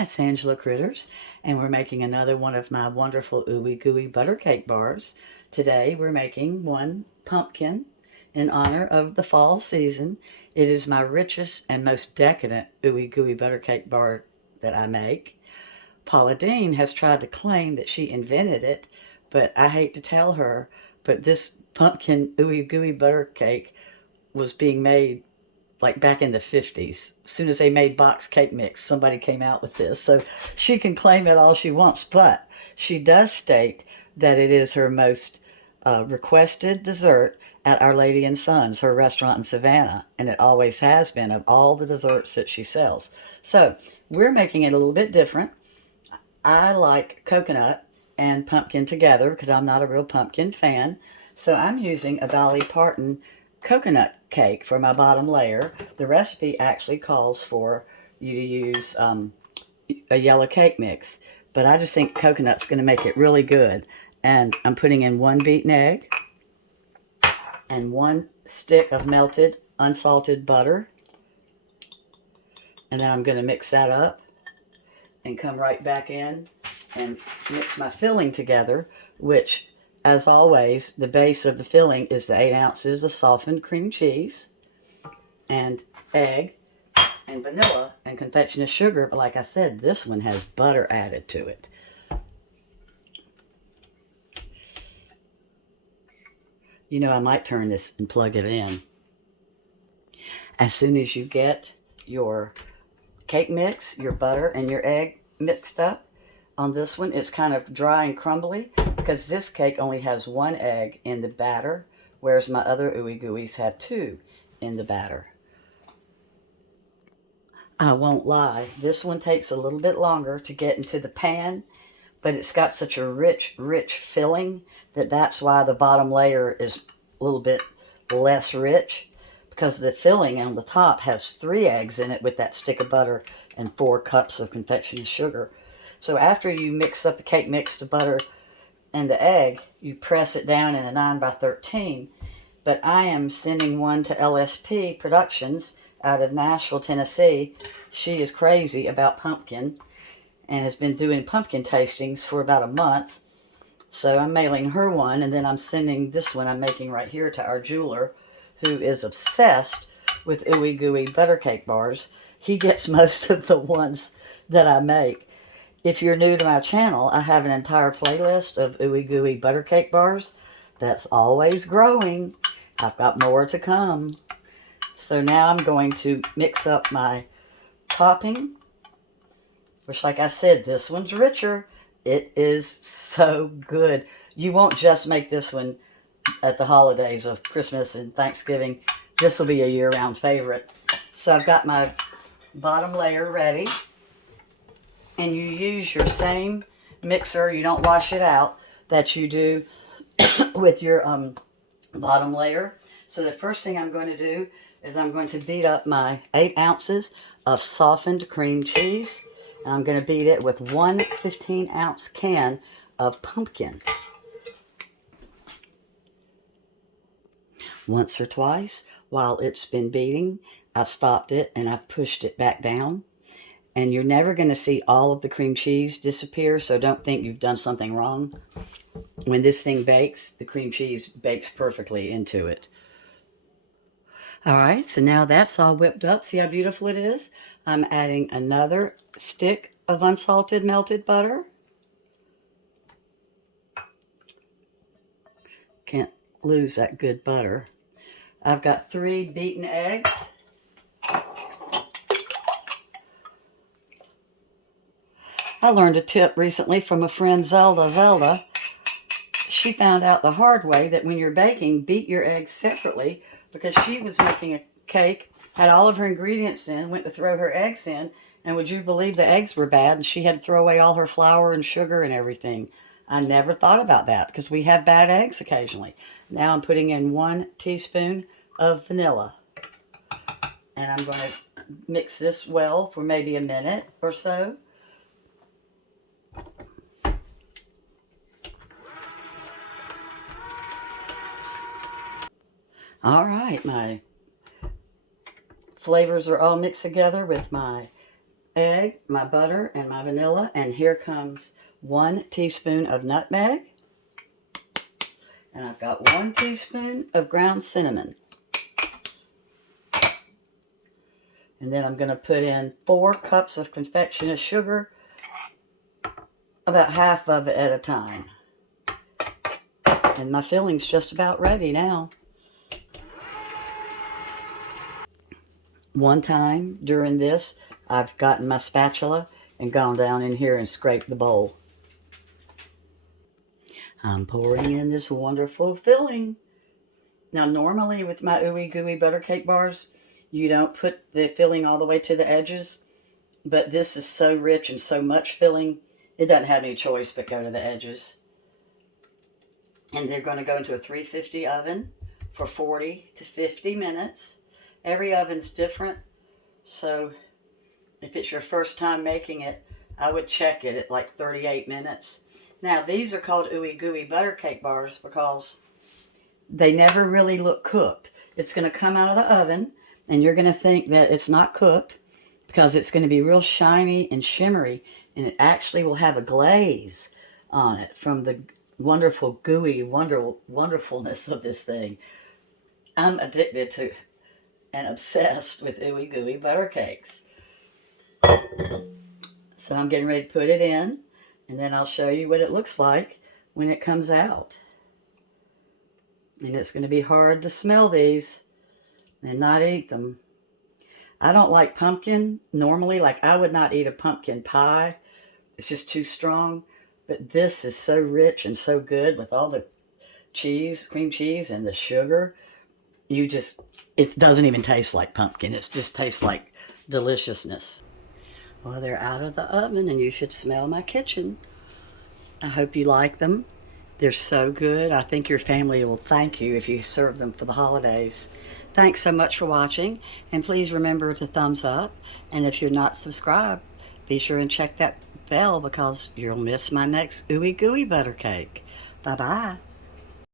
Hi, it's Angela Critters, and we're making another one of my wonderful Ooey Gooey butter cake bars. Today we're making one pumpkin in honor of the fall season. It is my richest and most decadent Ooey Gooey butter cake bar that I make. Paula Deen has tried to claim that she invented it, but I hate to tell her, but this pumpkin Ooey Gooey butter cake was being made like back in the 50s. As soon as they made box cake mix, somebody came out with this. So she can claim it all she wants, but she does state that it is her most requested dessert at Our Lady and Sons, her restaurant in Savannah, and it always has been of all the desserts that she sells. So we're making it a little bit different. I like coconut and pumpkin together because I'm not a real pumpkin fan. So I'm using a Dolly Parton coconut cake for my bottom layer. The recipe actually calls for you to use a yellow cake mix, but I just think coconut's going to make it really good. And I'm putting in 1 beaten egg and 1 stick of melted unsalted butter. And then I'm going to mix that up and come right back in and mix my filling together, which, as always, the base of the filling is the 8 ounces of softened cream cheese and egg and vanilla and confectioner's sugar. But like I said, this one has butter added to it. You know, I might turn this and plug it in. As soon as you get your cake mix, your butter, and your egg mixed up, on this one, it's kind of dry and crumbly because this cake only has 1 egg in the batter, whereas my other Ooey Gooeys have 2 in the batter. I won't lie, this one takes a little bit longer to get into the pan, but it's got such a rich filling that's why the bottom layer is a little bit less rich, because the filling on the top has 3 eggs in it with that stick of butter and 4 cups of confectioner's sugar. So after you mix up the cake mix, the butter, and the egg, you press it down in a 9x13. But I am sending one to LSP Productions out of Nashville, Tennessee. She is crazy about pumpkin and has been doing pumpkin tastings for about a month. So I'm mailing her one, and then I'm sending this one I'm making right here to our jeweler, who is obsessed with Ooey Gooey butter cake bars. He gets most of the ones that I make. If you're new to my channel, I have an entire playlist of Ooey Gooey butter cake bars that's always growing. I've got more to come. So now I'm going to mix up my topping, which, like I said, this one's richer. It is so good. You won't just make this one at the holidays of Christmas and Thanksgiving. This will be a year-round favorite. So I've got my bottom layer ready. And you use your same mixer, you don't wash it out, that you do with your bottom layer. So the first thing I'm going to do is I'm going to beat up my 8 ounces of softened cream cheese. And I'm going to beat it with 1 15-ounce can of pumpkin. Once or twice while it's been beating, I've stopped it and I've pushed it back down. And you're never going to see all of the cream cheese disappear, so don't think you've done something wrong. When this thing bakes, the cream cheese bakes perfectly into it. All right, so now that's all whipped up. See how beautiful it is? I'm adding another stick of unsalted melted butter. Can't lose that good butter. I've got 3 beaten eggs. I learned a tip recently from a friend, Zelda. She found out the hard way that when you're baking, beat your eggs separately, because she was making a cake, had all of her ingredients in, went to throw her eggs in, and would you believe the eggs were bad, and she had to throw away all her flour and sugar and everything. I never thought about that because we have bad eggs occasionally. Now I'm putting in 1 teaspoon of vanilla. And I'm going to mix this well for maybe a minute or so. All right, my flavors are all mixed together with my egg, my butter, and my vanilla. And here comes 1 teaspoon of nutmeg. And I've got 1 teaspoon of ground cinnamon. And then I'm going to put in 4 cups of confectioner's sugar, about half of it at a time. And my filling's just about ready now. One time during this, I've gotten my spatula and gone down in here and scraped the bowl. I'm pouring in this wonderful filling. Now, normally with my Ooey Gooey butter cake bars, you don't put the filling all the way to the edges, but this is so rich and so much filling, it doesn't have any choice but go to the edges. And they're going to go into a 350 oven for 40 to 50 minutes. Every oven's different, so if it's your first time making it, I would check it at like 38 minutes. Now, these are called Ooey Gooey butter cake bars because they never really look cooked. It's going to come out of the oven, and you're going to think that it's not cooked because it's going to be real shiny and shimmery, and it actually will have a glaze on it from the wonderful gooey wonderfulness of this thing. I'm addicted to and obsessed with Ooey Gooey butter cakes. So I'm getting ready to put it in, and then I'll show you what it looks like when it comes out. And it's going to be hard to smell these and not eat them. I don't like pumpkin normally. Like, I would not eat a pumpkin pie. It's just too strong. But this is so rich and so good with all the cheese, cream cheese, and the sugar. It doesn't even taste like pumpkin. It just tastes like deliciousness. Well, they're out of the oven, and you should smell my kitchen. I hope you like them. They're so good. I think your family will thank you if you serve them for the holidays. Thanks so much for watching, and please remember to thumbs up. And if you're not subscribed, be sure and check that bell because you'll miss my next Ooey Gooey butter cake. Bye-bye.